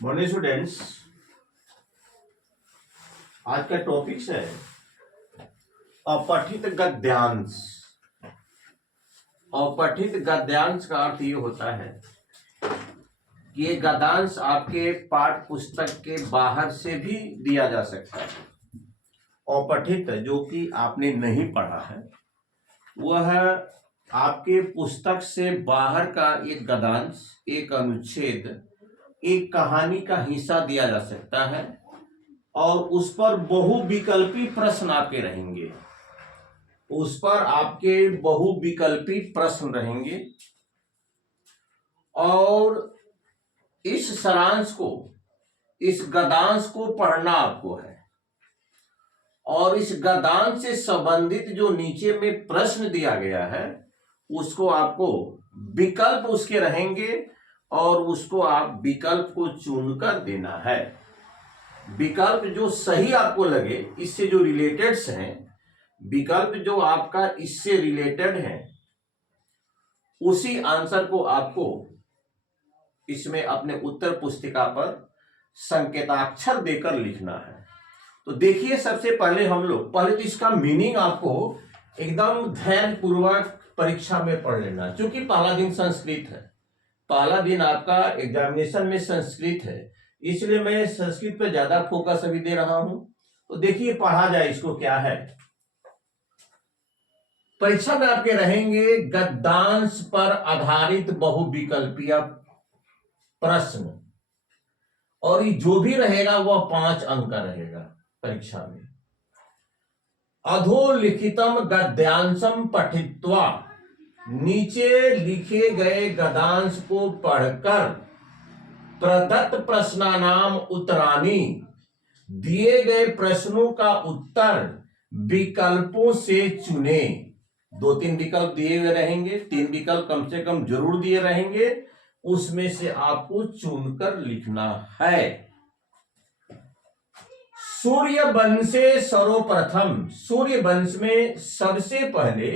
Morning students, आज का topic है अपठित गद्यांश। अपठित गद्यांश का अर्थ ये होता है कि ये गद्यांश आपके पाठ्य पुस्तक के बाहर से भी दिया जा सकता है। अपठित जो कि आपने नहीं पढ़ा है वह आपके पुस्तक से बाहर का एक गद्यांश, एक अनुच्छेद, एक कहानी का हिस्सा दिया जा सकता है और उस पर बहुविकल्पी प्रश्न आपके रहेंगे। और इस सारांश को, इस गद्यांश को पढ़ना आपको है और इस गद्यांश से संबंधित जो नीचे में प्रश्न दिया गया है उसको आपको विकल्प उसके रहेंगे और उसको आप विकल्प को चुनकर देना है। विकल्प जो सही आपको लगे, इससे जो रिलेटेड्स हैं, विकल्प जो आपका इससे रिलेटेड है, उसी आंसर को आपको इसमें अपने उत्तर पुस्तिका पर संकेताक्षर देकर लिखना है। तो देखिए, सबसे पहले हम लोग तो इसका मीनिंग आपको एकदम ध्यान पूर्वक परीक्षा में पढ़ लेना, क्योंकि पहला दिन संस्कृत है, पहला दिन आपका एग्जामिनेशन में संस्कृत है, इसलिए मैं संस्कृत पे ज्यादा फोकस अभी दे रहा हूं। तो देखिए, पढ़ा जाए इसको। क्या है परीक्षा में आपके रहेंगे गद्यांश पर आधारित बहुविकल्पीय प्रश्न, और ये जो भी रहेगा वह 5 अंक का रहेगा परीक्षा में। अधोलिखितम गद्यांशम पठित्वा, नीचे लिखे गए गद्यांश को पढ़कर प्रदत्त प्रश्नानाम उत्तरानी, दिए गए प्रश्नों का उत्तर विकल्पों से चुने। 2-3 विकल्प दिए हुए रहेंगे, 3 विकल्प कम से कम जरूर दिए रहेंगे, उसमें से आपको चुनकर लिखना है। सूर्यवंशे सर्वप्रथम, सूर्यवंश में सबसे पहले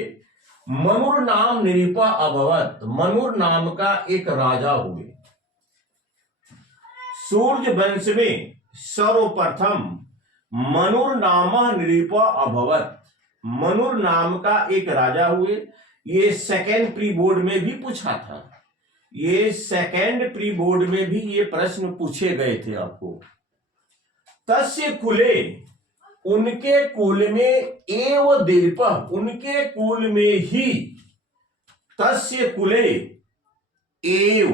मनुर नाम निरूपा अभवत, मनुर नाम का एक राजा हुए। सूर्यवंश में सर्वप्रथम मनुर नाम निरूपा अभवत, मनुर नाम का एक राजा हुए। ये सेकेंड प्री बोर्ड में भी पूछा था, ये सेकेंड प्री बोर्ड में भी ये प्रश्न पूछे गए थे आपको। तस्य कुले, उनके कुल में, एव दिलीप, उनके कुल में ही, तस्य कुले एव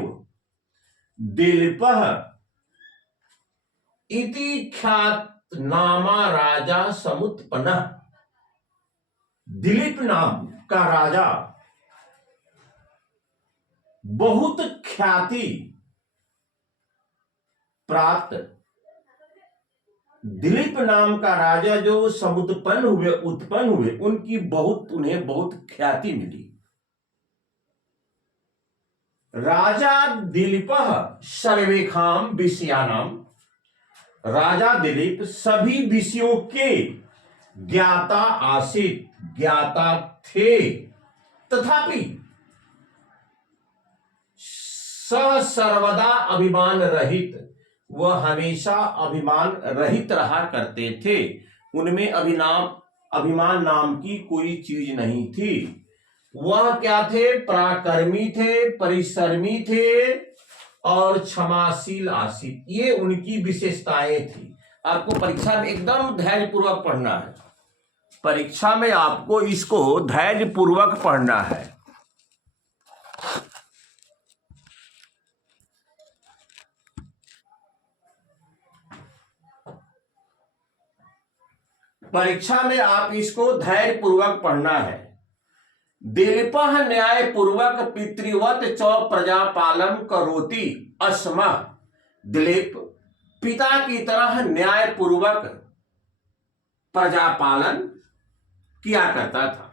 दिलीप इति ख्यात नामा राजा समुत्पन्न, दिलीप नाम का राजा बहुत ख्याति प्राप्त, दिलीप नाम का राजा जो समुत्पन्न हुए, उत्पन्न हुए, उनकी उन्हें बहुत ख्याति मिली। राजा दिलीप सर्वेखाम विषयानाम, राजा दिलीप सभी विषयों के ज्ञाता आसीत, ज्ञाता थे। तथापि सर्वदा अभिमान रहित, वह हमेशा अभिमान रहित रहा करते थे। उनमें अभिमान नाम की कोई चीज नहीं थी। वह क्या थे? पराक्रमी थे, परिश्रमी थे और क्षमाशील आसित, ये उनकी विशेषताएं थी। आपको परीक्षा में एकदम धैर्यपूर्वक पढ़ना है, परीक्षा में आपको इसको धैर्यपूर्वक पढ़ना है। परीक्षा में आप इसको धैर्यपूर्वक पढ़ना है। दिलीप न्याय पूर्वक पितृवत च प्रजापालन करोति अस्म, दिलीप पिता की तरह न्याय पूर्वक प्रजापालन किया करता था।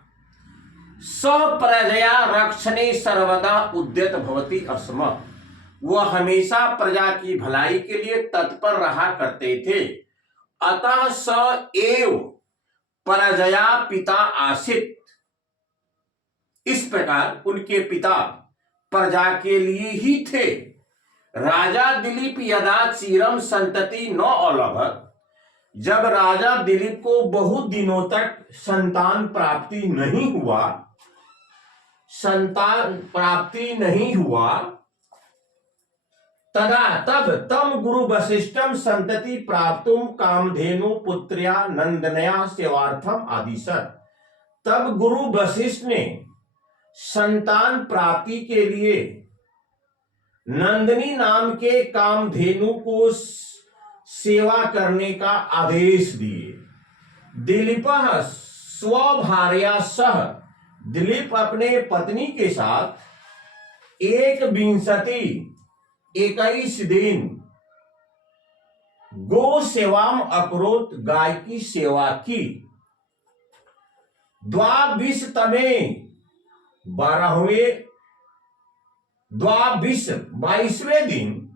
प्रजया रक्षणे सर्वदा उद्यत भवति अस्म, वह हमेशा प्रजा की भलाई के लिए तत्पर रहा करते थे। अतः स एव प्रजया पिता आसित, इस प्रकार उनके पिता प्रजा के लिए ही थे। राजा दिलीप यदा चिरम संतति न अलभत, जब राजा दिलीप को बहुत दिनों तक संतान प्राप्ति नहीं हुआ, तदा तब तम गुरु वशिष्ठम संतति प्राप्तुम कामधेनु पुत्र्या नंदनया सेवार्थम आदिशत। तब गुरु वशिष्ठ ने संतान प्राप्ति के लिए नंदनी नाम के कामधेनु को सेवा करने का आदेश दिए। दिलीप स्वभार्या सह, दिलीप अपने पत्नी के साथ 21 दिन गो सेवाम अकरोत, गाय की सेवा की। द्वाविश तमे 22वें दिन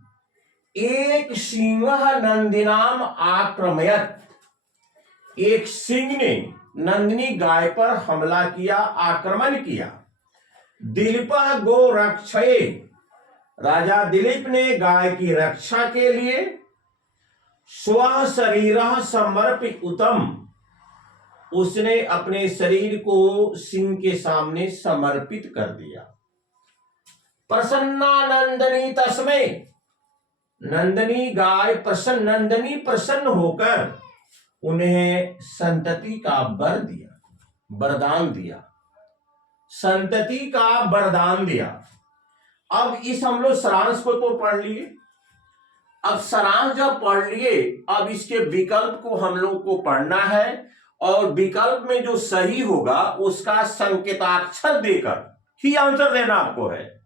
एक सिंह नंदिनाम आक्रमयत, एक सिंह ने नंदिनी गाय पर हमला किया, आक्रमण किया। दिलीप गो रक्षये, राजा दिलीप ने गाय की रक्षा के लिए स्व शरीर समर्पितम, उसने अपने शरीर को सिंह के सामने समर्पित कर दिया। प्रसन्ना नंदनी तस्मै, नंदनी गाय नंदनी प्रसन्न होकर उन्हें संतति का वरदान दिया, संतति का वरदान दिया। अब इस हम लोग सारांश को तो पढ़ लिए। अब सारांश जब पढ़ लिए, अब इसके विकल्प को हम लोग को पढ़ना है, और विकल्प में जो सही होगा उसका संकेताक्षर देकर ही आंसर देना आपको है।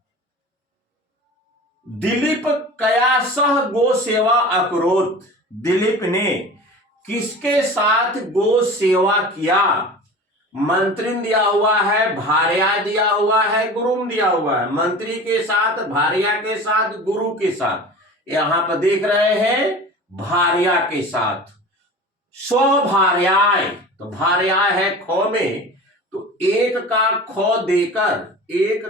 दिलीप कया सह गो सेवा अकरोत, दिलीप ने किसके साथ गो सेवा किया? मंत्री दिया हुआ है, भार्या दिया हुआ है, गुरु दिया हुआ है। मंत्री के साथ, भार्या के साथ, गुरु के साथ। यहां पर देख रहे हैं भार्या के साथ। स्वभार्याय, तो भार्याय है खो में, तो एक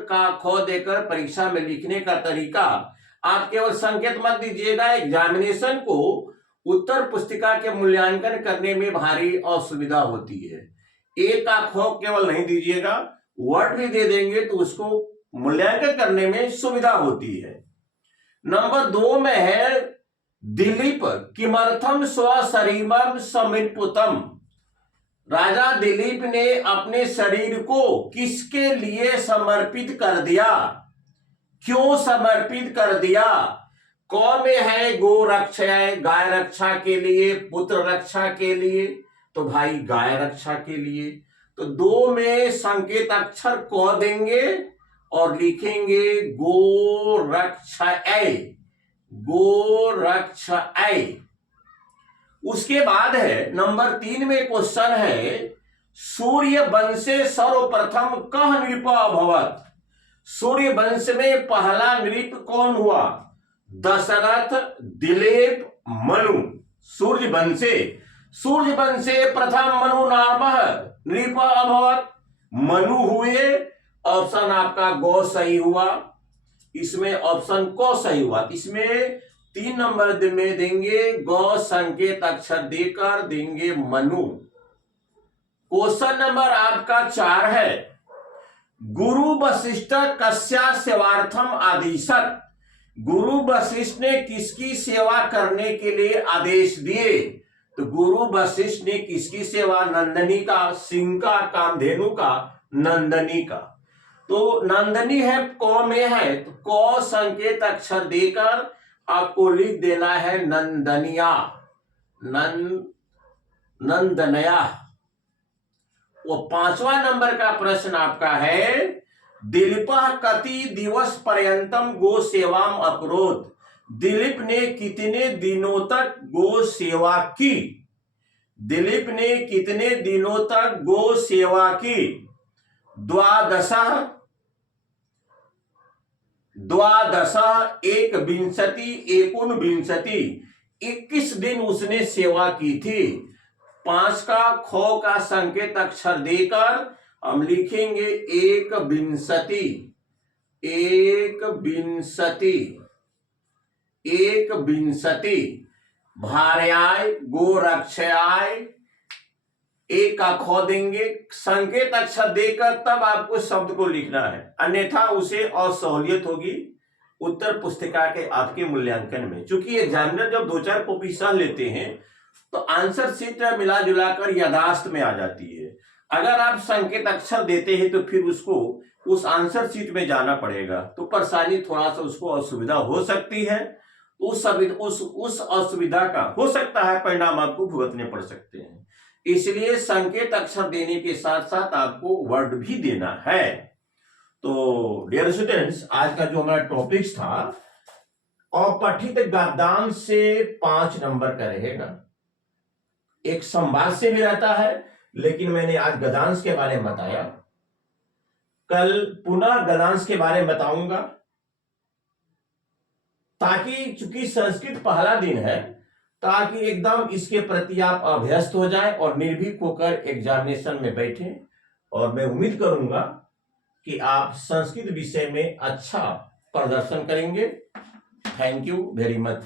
का खो देकर परीक्षा में लिखने का तरीका, आप केवल संकेत मत दीजिएगा। एग्जामिनेशन को उत्तर पुस्तिका के मूल्यांकन करने में भारी असुविधा होती है। एक का खो केवल नहीं दीजिएगा, वर्ड भी दे देंगे तो उसको मूल्यांकन करने में सुविधा होती है। नंबर 2 में है दिलीप किमर्थम स्वशरीरम समर्पितम, राजा दिलीप ने अपने शरीर को किसके लिए समर्पित कर दिया? क्यों समर्पित कर दिया? कौ में है गो रक्षा, गाय रक्षा के लिए, पुत्र रक्षा के लिए, तो भाई गाय रक्षा के लिए। तो 2 में संकेत अक्षर कौ देंगे और लिखेंगे गो रक्षाय, गो रक्षाय। उसके बाद है नंबर 3 में क्वेश्चन है, सूर्य वंशे सर्वप्रथम कह नृप अभवत, सूर्य वंश में पहला नृप कौन हुआ? दशरथ, दिलीप, मनु। सूर्य वंशे प्रथम मनु नाम नृप अभवत, मनु हुए। ऑप्शन आपका गौ सही हुआ, इसमें ऑप्शन को सही हुआ। इसमें 3 नंबर में देंगे गौ, संकेत अक्षर देकर देंगे मनु। क्वेश्चन नंबर आपका 4 है, गुरु वशिष्ठ कस्या सेवार्थम आदेशत, गुरु वशिष्ठ ने किसकी सेवा करने के लिए आदेश दिए? तो गुरु वशिष्ठ ने किसकी सेवा? नंदनी का, सिंह का, कामधेनु का, नंदनी का। तो नंदनी है कौ में है, तो कौ संकेत अक्षर देकर आपको लिख देना है नंदनिया, नंदनया। वो 5वां नंबर का प्रश्न आपका है, दिलीप कति दिवस पर्यंतम गो सेवाम अकरोत, दिलीप ने कितने दिनों तक गो सेवा की? दिलीप ने कितने दिनों तक गो सेवा की? द्वादश, 21 दिन उसने सेवा की थी। 5 का खो का संकेत अक्षर देकर हम लिखेंगे 21। एक विंशति भार्याय गोरक्षयाय एक का खो देंगे, संकेत अक्षर देकर तब आपको शब्द को लिखना है, अन्यथा उसे असहूलियत होगी उत्तर पुस्तिका के आपके मूल्यांकन में। चूंकि एग्जामिनर जब 2-4 कॉपी सह लेते हैं तो आंसर शीट मिला जुलाकर यादाश्त में आ जाती है। अगर आप संकेत अक्षर देते हैं तो फिर उसको उस आंसर शीट में जाना पड़ेगा, तो परेशानी थोड़ा सा उसको असुविधा हो सकती है। उस असुविधा का हो सकता है परिणाम आपको भुगतने पड़ सकते हैं। इसलिए संकेत अक्षर देने के साथ साथ आपको वर्ड भी देना है। तो डियर स्टूडेंट्स, आज का जो हमारा टॉपिक्स था अपठित गद्यांश से 5 नंबर का रहेगा। एक संवाद से भी रहता है, लेकिन मैंने आज गद्यांश के बारे में बताया। कल पुनः गद्यांश के बारे में बताऊंगा, ताकि चूंकि संस्कृत पहला दिन है, ताकि एकदम इसके प्रति आप अभ्यस्त हो जाएं और निर्भीक होकर एग्जामिनेशन में बैठें। और मैं उम्मीद करूंगा कि आप संस्कृत विषय में अच्छा प्रदर्शन करेंगे। Thank you very much.